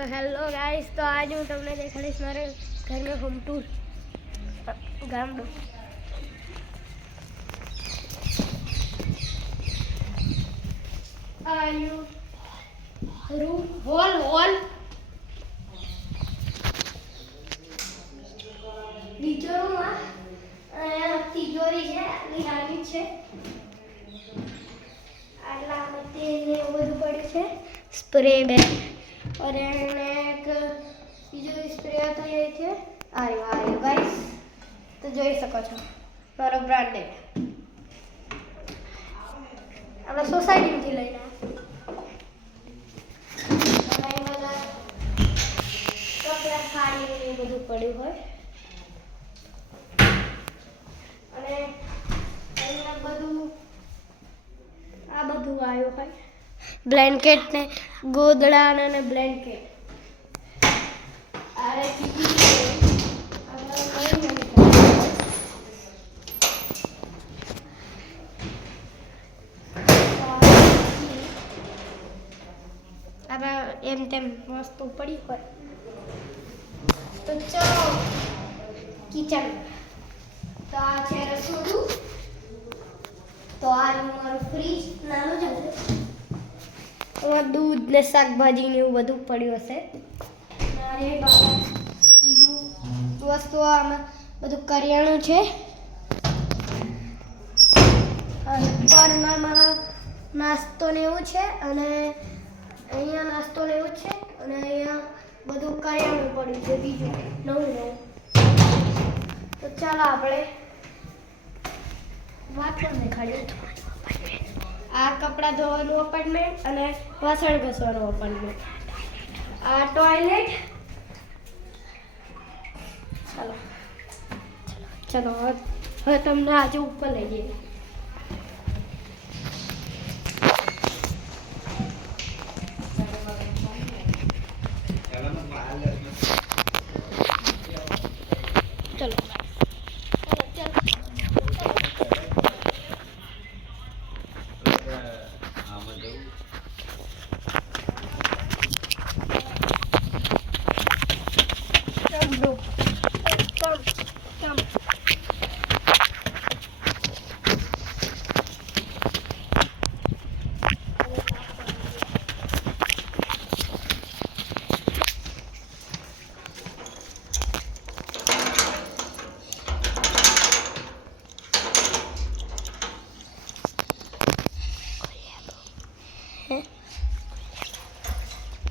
तो hello guys, तो आज हूँ तुमने देखाड़ीश मारे घर में होम टूर गामडो। रूम હોલ બીજો રૂમ તિજોરી છે, આટલી નાની છે, આટલા તેલ ને બધું પડ્યું છે, સ્પ્રે બેગ और एक બીજો સ્પ્રે હતો એ છે આયો ગાઈસ, તો જોઈ શકો છો મારો બ્રાન્ડેડ આપણે સોસાયટીમાંથી લઈને કપડા સાડી એ બધું પડ્યું હોય અને અહીંયા આ બધું આવ્યું હોય, બ્લેન્કેટ ને ગોદડા અને બ્લેન્કેટ આ એમ તેમ વસ્તુ પડી હોય તો ચલો કિચન. તો આ છે રસોડું, તો આ મારું ફ્રીજ નાનું જ હશે, એમાં દૂધ ને શાકભાજી ને એવું બધું પડ્યું હશે. અરે બાબા બીજું વસ્તુ આમાં બધું કરિયાણું છે, ઉપરમાં નાસ્તો ને એવું છે અને અહીંયા નાસ્તો ને એવું છે અને અહીંયા બધું કરિયાણું પડ્યું છે બીજું નવું. તો ચાલો આપણે વાસણ દેખાડીએ. આ કપડાં ધોવાનું અપાર્ટમેન્ટ અને વાસણ ઘસવાનું અપાર્ટમેન્ટ, આ ટોયલેટ. ચલો હવે તમને આજે ઉપર લઈ જઈએ. चलो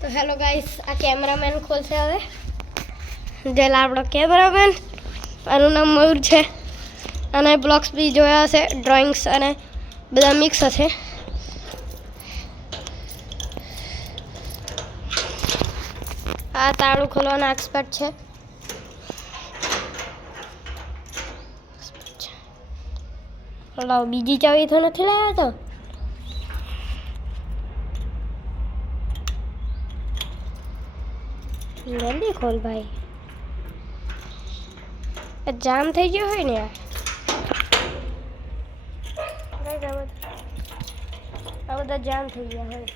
तो हेलो गाइस, आ कैमरामैन खोलते हवे जेल आपणो कैमरामैन आनुं नाम मयूर छे અને બ્લોગ્સ બી જોયા હશે, ડ્રોઈંગ્સ અને બધા મિક્સ હશે. આ તાળું ખોલવાના એક્સપર્ટ છે. લાવ બીજી ચાવી તો નથી લાવ્યા તો જલ્દી ખોલ ભાઈ, જામ થઈ ગયો હોય ને યાર. આ બધા જામ થઈ ગયા હોય.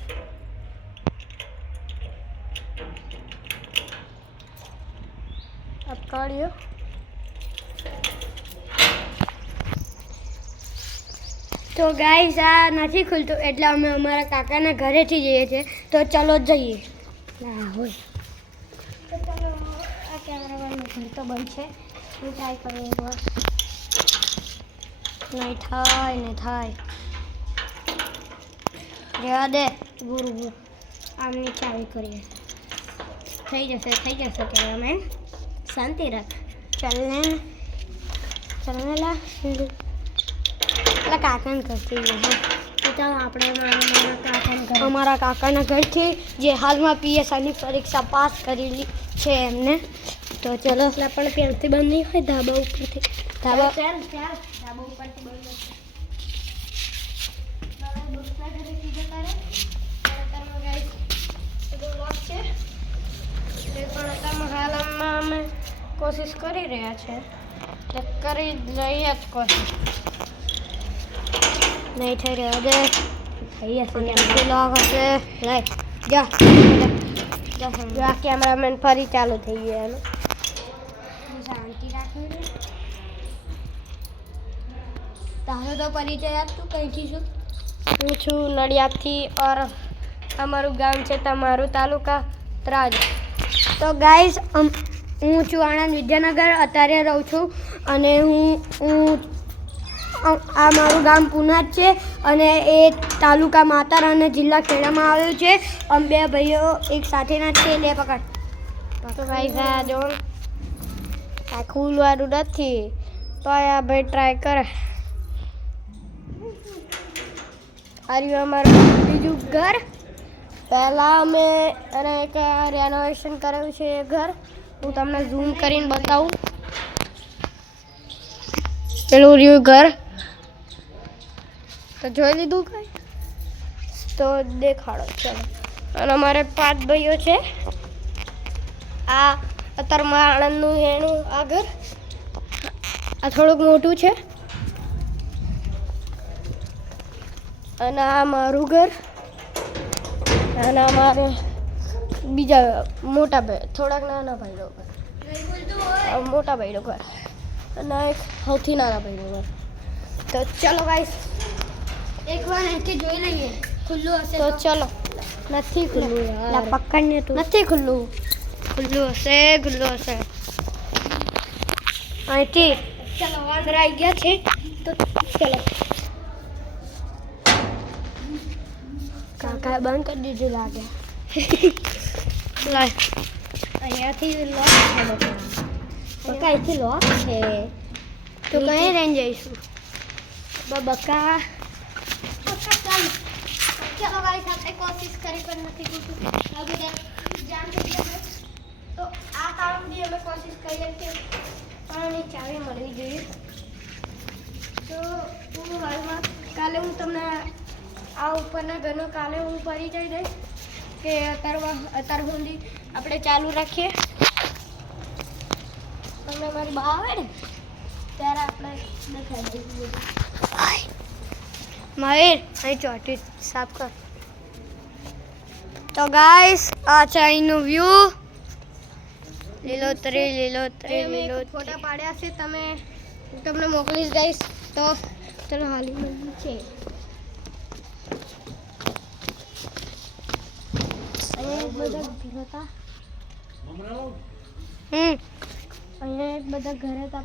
કાઢ્યો તો ગાઈસ, આ નથી ખુલતું એટલે અમે અમારા કાકાના ઘરેથી જઈએ છીએ. તો ચલો જઈએ. ના હોય તો ચલો. આ કેમેરામેનનું ઘર તો બંધ છે. હું ટ્રાય કરું એકવાર. નહીં થાય રહેવા દે. ગુરુ આમની ચાવી કરીએ. થઈ જશે કેમેરામેન, શાંતિ રાખ. ચાલને લા કાકાને કરતી ચાલો આપણે અમારા કાકાના ઘરથી જે હાલમાં PSIની પરીક્ષા પાસ કરેલી છે એમને. તો ચલો પણ ત્યાંથી બંધ નહીં હોય, ધાબા ઉપરથી ધાબા ઉપરથી બંધ હાલમાં અમે કોશિશ કરી રહ્યા છે, કરી લઈએ જ કોશિશ. નહીં થઈ રહ્યો દે, થઈ જશે. લોક હશે, લઈ જા જો આ કેમેરામેન ફરી ચાલુ થઈ ગયા એનું શાંતિ રાખવી તારો તો પરિચય આપ તું કઈથી છું હું છું નડિયાદથી ઓર અમારું ગામ છે તમારું તાલુકા ત્રાજ તો ગાઈસ હું છું આણંદ વિદ્યાનગર અત્યારે રહું છું અને હું આ મારું ગામ પુના છે અને એ તાલુકા માતાર અને જિલ્લા ખેડામાં આવ્યું છે અમે બે ભાઈઓ એક સાથેના છે લે પકડ તો ગાઈસ આ જો આ ખુલવાનું નથી તો આ ભાઈ ટ્રાય કરે આ રહ્યું અમારું બીજું ઘર પહેલાં અમે એને એક રેનોવેશન કરેલું છે એ ઘર હું તમને ઝૂમ કરીને બતાવું પેલું રહ્યું ઘર તો જોઈ લીધું કઈ તો દેખાડો ચલો અને અમારે 5 ભાઈઓ છે આ અત્યારમાં આણંદનું એનું આ ઘર આ થોડુંક મોટું છે અને આ મારું ઘર અને અમારે બીજા મોટા ભાઈ થોડાક નાના ભાઈનો ઘર મોટા ભાઈનો ઘર અને એક સૌથી નાના ભાઈનો ઘર તો ચલો ગાઈસ એકવાર અહીંથી જોઈ લઈએ ખુલ્લું હશે તો ચલો નથી ખુલ્લું યાર પકડને તું નથી ખુલ્લું હશે અહીંથી ચલો અંદર આવી ગયા છે તો ચલો કાકા બંધ કરી દીધું લાગે અહીંયાથી લોક છે બકા અહીંથી લોક છે તો કઈ રહીને જઈશું બકા ચાલો ગાઈસ આપણે કોશિશ કરી પણ નથી થતું હવે જામ થઈ ગયા તો આ કામની અમે કોશિશ કરીએ કે પણ એની ચાવી મળવી જોઈએ તો હું હાલમાં કાલે હું તમને આ ઉપરના ઘરનો કાલે હું પરિચય દઈશ કે અત્યાર સુધી આપણે ચાલુ રાખીએ તમને મારી બા આવે ને ત્યારે આપણે દેખાઈ દઈશું બધું મહેર અહીં ચોટી સાફ કર તો ગાઈસ આ છે અહીંનું વ્યૂ લીલોતરી ફોટા પાડ્યા છે તમે હું તમને મોકલીશ ગાઈસ તો ચલો હાલી મળ્યું છે અહીંયા એક બધા ઘર હતા